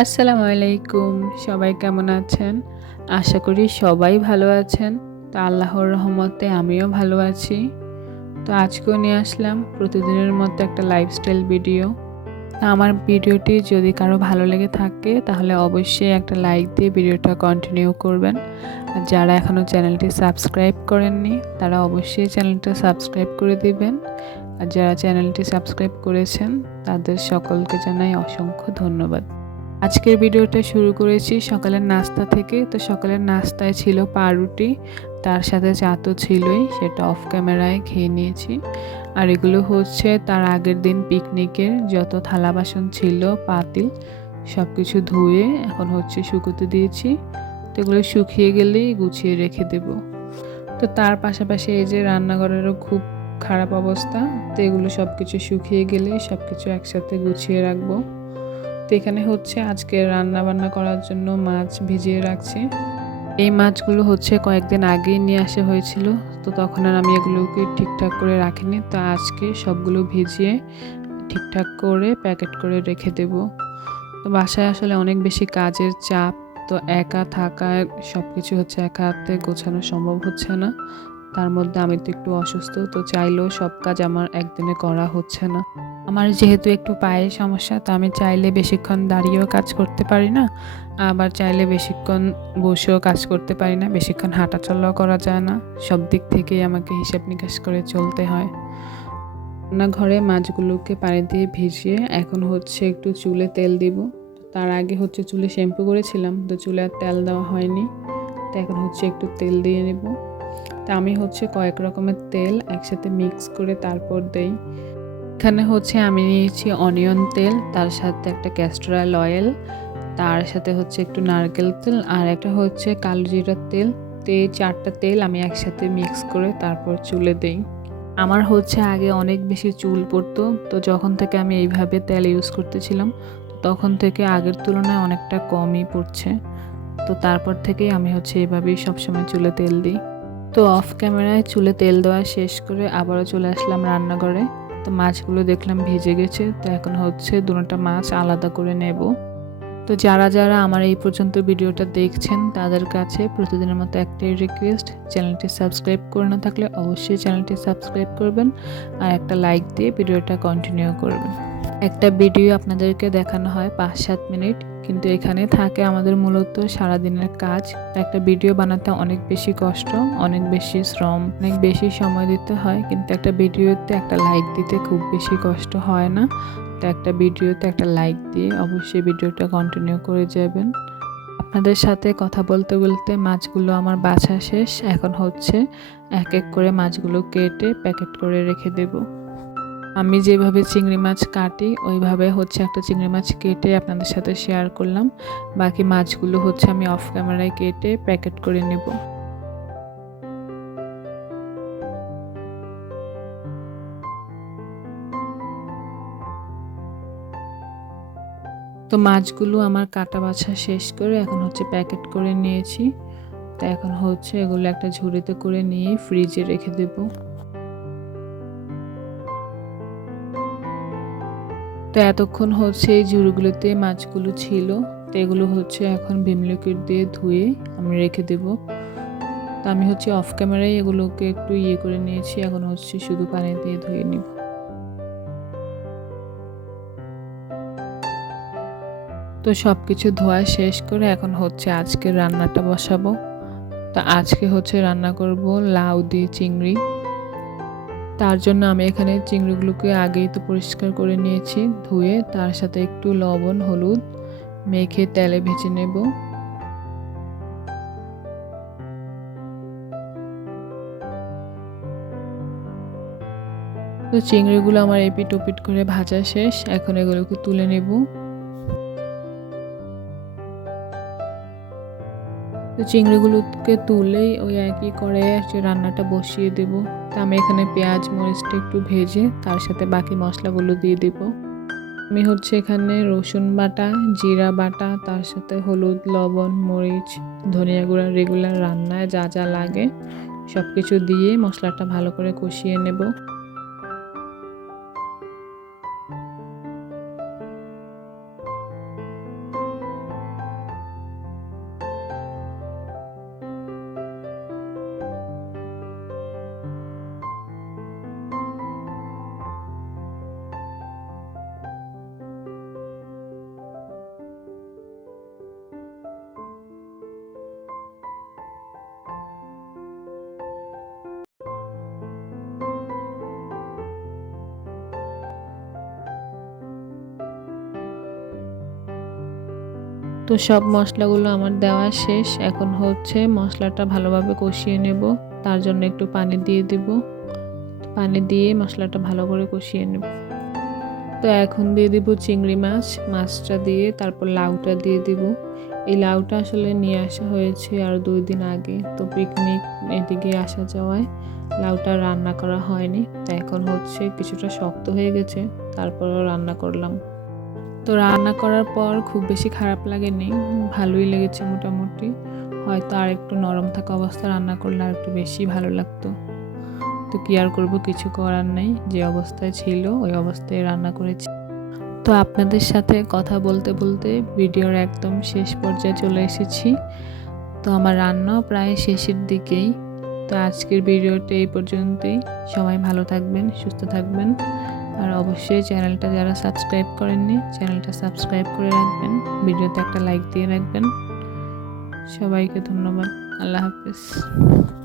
আসসালামু আলাইকুম। সবাই কেমন আছেন? আশা করি সবাই ভালো আছেন। তো আল্লাহর রহমতে আমিও ভালো আছি। তো আজকেও নিয়ে আসলাম প্রতিদিনের মতো একটা লাইফস্টাইল ভিডিও। তো আমার ভিডিওটি যদি কারো ভালো লেগে থাকে তাহলে অবশ্যই একটা লাইক দিয়ে ভিডিওটা কন্টিনিউ করবেন। আর যারা এখনও চ্যানেলটি সাবস্ক্রাইব করেননি তারা অবশ্যই চ্যানেলটা সাবস্ক্রাইব করে দিবেন। আর যারা চ্যানেলটি সাবস্ক্রাইব করেছেন তাদের সকলকে জানাই অসংখ্য ধন্যবাদ। আজকের ভিডিওটা শুরু করেছি সকালের নাস্তা থেকে। তো সকালের নাস্তায় ছিল পাউরুটি, তার সাথে চা তো ছিলই, সেটা অফ ক্যামেরায় খেয়ে নিয়েছি। আর এগুলো হচ্ছে তার আগের দিন পিকনিকের যত থালা বাসন ছিল, পাতিল সব কিছু ধুয়ে এখন হচ্ছে শুকোতে দিয়েছি। তো এগুলো শুকিয়ে গেলেই গুছিয়ে রেখে দেব। তো তার পাশাপাশি এই যে রান্নাঘরেরও খুব খারাপ অবস্থা। তো এগুলো সব কিছু শুকিয়ে গেলে সব কিছু একসাথে গুছিয়ে রাখবো। তো এখানে হচ্ছে আজকে রান্না বান্না করার জন্য মাছ ভিজিয়ে রাখছি। এই মাছগুলো হচ্ছে কয়েকদিন আগেই নিয়ে আসা হয়েছিল। তো তখন আর আমি এগুলোকে ঠিকঠাক করে রাখিনি। তো আজকে সবগুলো ভিজিয়ে ঠিকঠাক করে প্যাকেট করে রেখে দেব। তো বাসায় আসলে অনেক বেশি কাজের চাপ। তো একা থাকায় সব কিছু হচ্ছে একা হাতে গোছানো সম্ভব হচ্ছে না। তার মধ্যে আমি তো একটু অসুস্থ, তো চাইলেও সব কাজ আমার একদিনে করা হচ্ছে না। আমার যেহেতু একটু পায়ের সমস্যা, তো আমি চাইলে বেশিক্ষণ দাঁড়িয়েও কাজ করতে পারি না, আবার চাইলে বেশিক্ষণ বসেও কাজ করতে পারি না, বেশিক্ষণ হাঁটাচলাও করা যায় না। সব দিক থেকেই আমাকে হিসাব নিকাশ করে চলতে হয়। রান্নাঘরে মাছগুলোকে পানি দিয়ে ভিজিয়ে এখন হচ্ছে একটু চুলে তেল দিব। তার আগে হচ্ছে চুলে শ্যাম্পু করেছিলাম, তো চুলে আর তেল দেওয়া হয়নি। তো এখন হচ্ছে একটু তেল দিয়ে নেব। তা আমি হচ্ছে কয়েক রকমের তেল একসাথে মিক্স করে তারপর দেই। এখানে হচ্ছে আমি নিয়েছি অনিয়ন তেল, তার সাথে একটা ক্যাস্টর অয়েল, তার সাথে হচ্ছে একটু নারকেল তেল, আর একটা হচ্ছে কালো জিরার তেল। তো এই 4টা তেল আমি একসাথে মিক্স করে তারপর চুলে দেই। আমার হচ্ছে আগে অনেক বেশি চুল পড়তো। তো যখন থেকে আমি এইভাবে তেল ইউজ করতেছিলাম, তখন থেকে আগের তুলনায় অনেকটা কমই পড়ছে। তো তারপর থেকেই আমি হচ্ছে এভাবেই সবসময় চুলে তেল দিই। তো অফ ক্যামেরায় চুলে তেল দেওয়া শেষ করে আবারও চলে আসলাম রান্নাঘরে। তো মাছগুলো দেখলাম ভিজে গেছে, তো এখন হচ্ছে দুটোটা মাছ আলাদা করে নেব। তো যারা আমার এই পর্যন্ত ভিডিওটা দেখছেন তাদের কাছে প্রতিদিনের মতো একটাই রিকোয়েস্ট, চ্যানেলটি সাবস্ক্রাইব করে না থাকলে অবশ্যই চ্যানেলটি সাবস্ক্রাইব করবেন আর একটা লাইক দিয়ে ভিডিওটা কন্টিনিউ করবেন। একটা ভিডিও আপনাদেরকে দেখানো হয় 5-7 মিনিট, কিন্তু এখানে থাকে আমাদের মূলত সারাদিনের কাজ। একটা ভিডিও বানাতে অনেক বেশি কষ্ট, অনেক বেশি শ্রম, অনেক বেশি সময় দিতে হয়, কিন্তু একটা ভিডিওতে একটা লাইক দিতে খুব বেশি কষ্ট হয় না। তো একটা ভিডিওতে একটা লাইক দিয়ে অবশ্যই ভিডিওটা কন্টিনিউ করে যাবেন। আপনাদের সাথে কথা বলতে বলতে মাছগুলো আমার বাছা শেষ। এখন হচ্ছে এক এক করে মাছগুলো কেটে প্যাকেট করে রেখে দেব। আমি যেভাবে চিংড়ি মাছ কাটি ওইভাবে হচ্ছে একটা চিংড়ি মাছ কেটে আপনাদের সাথে শেয়ার করলাম। বাকি মাছগুলো হচ্ছে আমি অফ ক্যামেরায় কেটে প্যাকেট করে নেব। তো মাছগুলো আমার কাটা বাছা শেষ করে এখন হচ্ছে প্যাকেট করে নিয়েছি। তো এখন হচ্ছে এগুলো একটা ঝুড়িতে করে নিয়ে ফ্রিজে রেখে দেব। তো এতক্ষণ হচ্ছে এই ঝুড়িগুলোতে মাছগুলো ছিল। তো এগুলো হচ্ছে এখন ভিম লিকুইড দিয়ে ধুয়ে আমি রেখে দেব। তো আমি হচ্ছে অফ ক্যামেরায় এগুলোকে একটু করে নিয়েছি, এখন হচ্ছে শুধু পানি দিয়ে ধুয়ে নিব। তো সব কিছু ধোয়া শেষ করে এখন হচ্ছে আজকের রান্নাটা বসাবো। তো আজকে হচ্ছে রান্না করব লাউ দিয়ে চিংড়ি। তার জন্য আমি এখানে চিংড়িগুলোকে আগেই তো পরিষ্কার করে নিয়েছি, ধুয়ে তার সাথে একটু লবণ হলুদ মেখে তেলে ভেজে নেব। তো চিংড়িগুলো আমার এপিট ওপিট করে ভাজা শেষ, এখন এগুলোকে তুলে নেব। তো চিংড়িগুলোকে তুলেই ওই একই কড়াইয়ে রান্নাটা বসিয়ে দেব। তো আমি এখানে পেঁয়াজ মরিচটা একটু ভেজে তার সাথে বাকি মশলাগুলো দিয়ে দেব। আমি হচ্ছে এখানে রসুন বাটা, জিরা বাটা, তার সাথে হলুদ, লবণ, মরিচ, ধনিয়া গুঁড়া রেগুলার রান্নায় যা যা লাগে সব কিছু দিয়ে মশলাটা ভালো করে কষিয়ে নেব। তো সব মশলাগুলো আমার দেওয়া শেষ। এখন হচ্ছে মশলাটা ভালোভাবে কষিয়ে নেব। তার জন্য একটু পানি দিয়ে দিব। পানি দিয়ে মশলাটা ভালো করে কষিয়ে নেব। তো এখন দিয়ে দিব চিংড়ি মাছ। মাছটা দিয়ে তারপর লাউটা দিয়ে দিব। এই লাউটা আসলে নিয়ে আসা হয়েছে আর 2 দিন আগে। তো পিকনিক এদিকে আসা যাওয়ায় লাউটা রান্না করা হয়নি। তো এখন হচ্ছে কিছুটা শক্ত হয়ে গেছে, তারপরও রান্না করলাম। তো রান্না করার পর খুব বেশি খারাপ লাগেনি, ভালোই লেগেছে মোটামুটি। হয়তো আর একটু নরম থাকা অবস্থা রান্না করলে আর একটু বেশি ভালো লাগতো। তো কি আর করবো, কিছু করার নেই, যে অবস্থায় ছিল ওই অবস্থায় রান্না করেছি। তো আপনাদের সাথে কথা বলতে বলতে ভিডিওর একদম শেষ পর্যায়ে চলে এসেছি। তো আমার রান্নাও প্রায় শেষের দিকেই। তো আজকের ভিডিওটা এই পর্যন্তই। সবাই ভালো থাকবেন, সুস্থ থাকবেন। আর অবশ্যই চ্যানেলটা যারা সাবস্ক্রাইব করেননি, চ্যানেলটা সাবস্ক্রাইব করে রাখবেন। ভিডিওতে একটা লাইক দিয়ে রাখবেন। সবাইকে ধন্যবাদ। আল্লাহ হাফেজ।